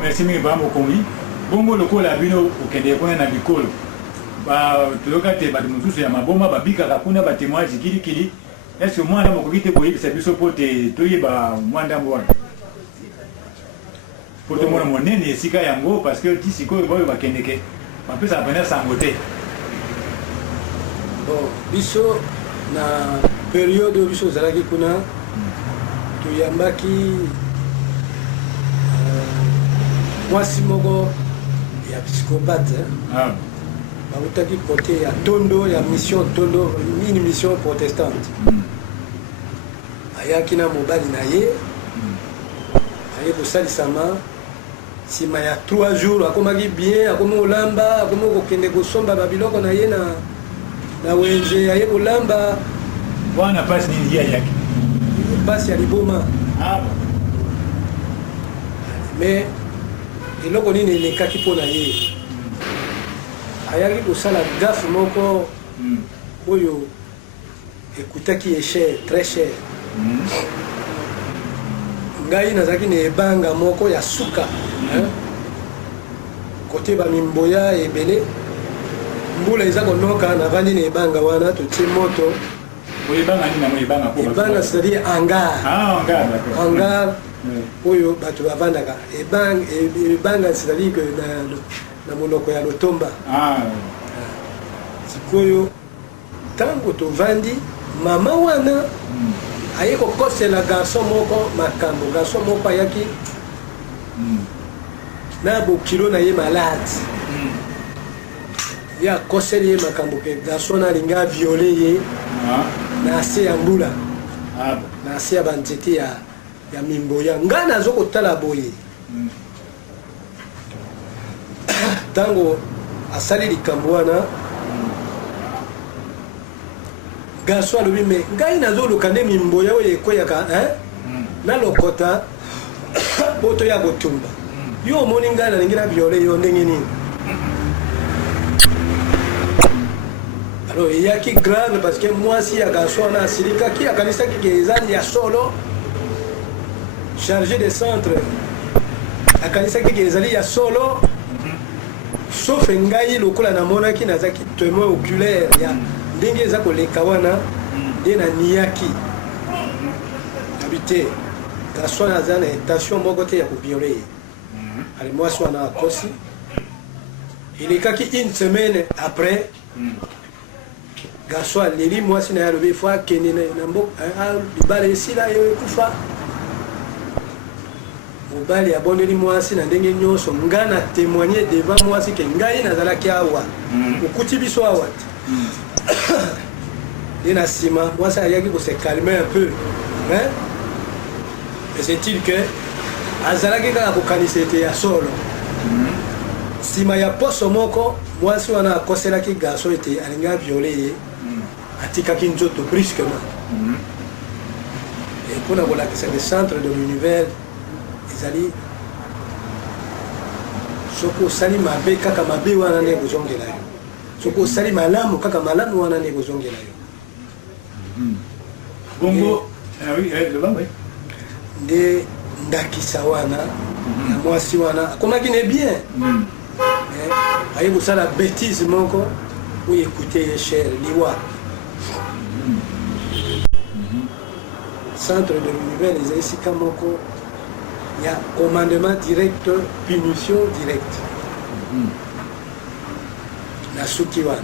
Merci mingi ba mokongi bongo lokola bino okende kuna na bikolo ba toyoka te bato mosusu ya maboma babikaka kuna batémoignage kilikili est-ce que mwana mokoki te koyebisa biso po te toyeba mwa ndambo wana po tomona monene esika yango parce que ti sikoyo baoyo bakendeke bapesaka pena sango te. Bon biso na période oyo biso ozalaki kuna toyambaki mwasi moko ya psychopathe bautaki côté ya Tondo ya mission Tondo une mission protestante ayaki na mobali na ye aye kosalisama nsima ya 3 jours akomaki bien akomi kolamba akomi kokende kosomba babiloko na ye na wenze aye kolamba wana pasi nini ya yaki pasi ya liboma mais eloko nini elekaki mpo na ye ayaki kosala gafe moko oyo ekutaki ye cher très cher ngai nazalaki na ebanga moko ya suka kote bamimboya ebele mbula eza konoka navandi na ebanga wana totie moto ebanga c'est-à-dire hangar oyo bato bavandaka ebanga c'est-à-dire que na monoko ya lotomba sikoyo ntango tovandi mama wana aye kokosela garçon moko makambo garçon moko ayaki na bokilo na ye malade ye akoseli ye makambo ke garçon alingi aviole ye na se ya mbula na se ya banzete ya mimboya ngai nazo kotala boye ntango asali likambo wana garçon alobi me ngai nazoluka nde mimboya oyo ekweyaka nalokota po toya kotumba yo omoni ngai nalingi na viole yo ndenge nini alors eyaki grave parce que mwasi ya garçon wana asilikaki akanisaki ke eza ya solo chargé de centre akanisaki ke ezali ya solo sauf ngai lokola namonaki nazaki témoin oculaire ya ndenge eza koleka wana nde na niaki habite garçon aza na intention moko te ya koviole ye ali mwasi wana akosi elekaki une semaine après garçon aleli mwasi na ye alobi fo akende na mboka libala esila yo ekufa mobali abondeli mwasi na ndenge nyonso ngai na témoigner devant mwasi ke ngai nazalaki awa okuti biso awa te nde na nsima mwasi ayaki kose calmer un peu mais c'est-il que azalaki kaka kokanisa ete ya solo nsima ya poso moko mwasi wana akoselaki garçon ete alingi aviole ye atikaki nzoto brusquement mpona kolakisa le centre de l'univers ezali soki osali mabe kaka mabe wana nde kozongela yo soki osali malamu kaka malamu wana nde kozongela yo bongo nde ndakisa wana na mwasi wana akomaki ne bien aye kosala bêtise moko oyo ekute ye cher liwa centre de l'univers eza esika moko ya commandement direct punition direct na suki wana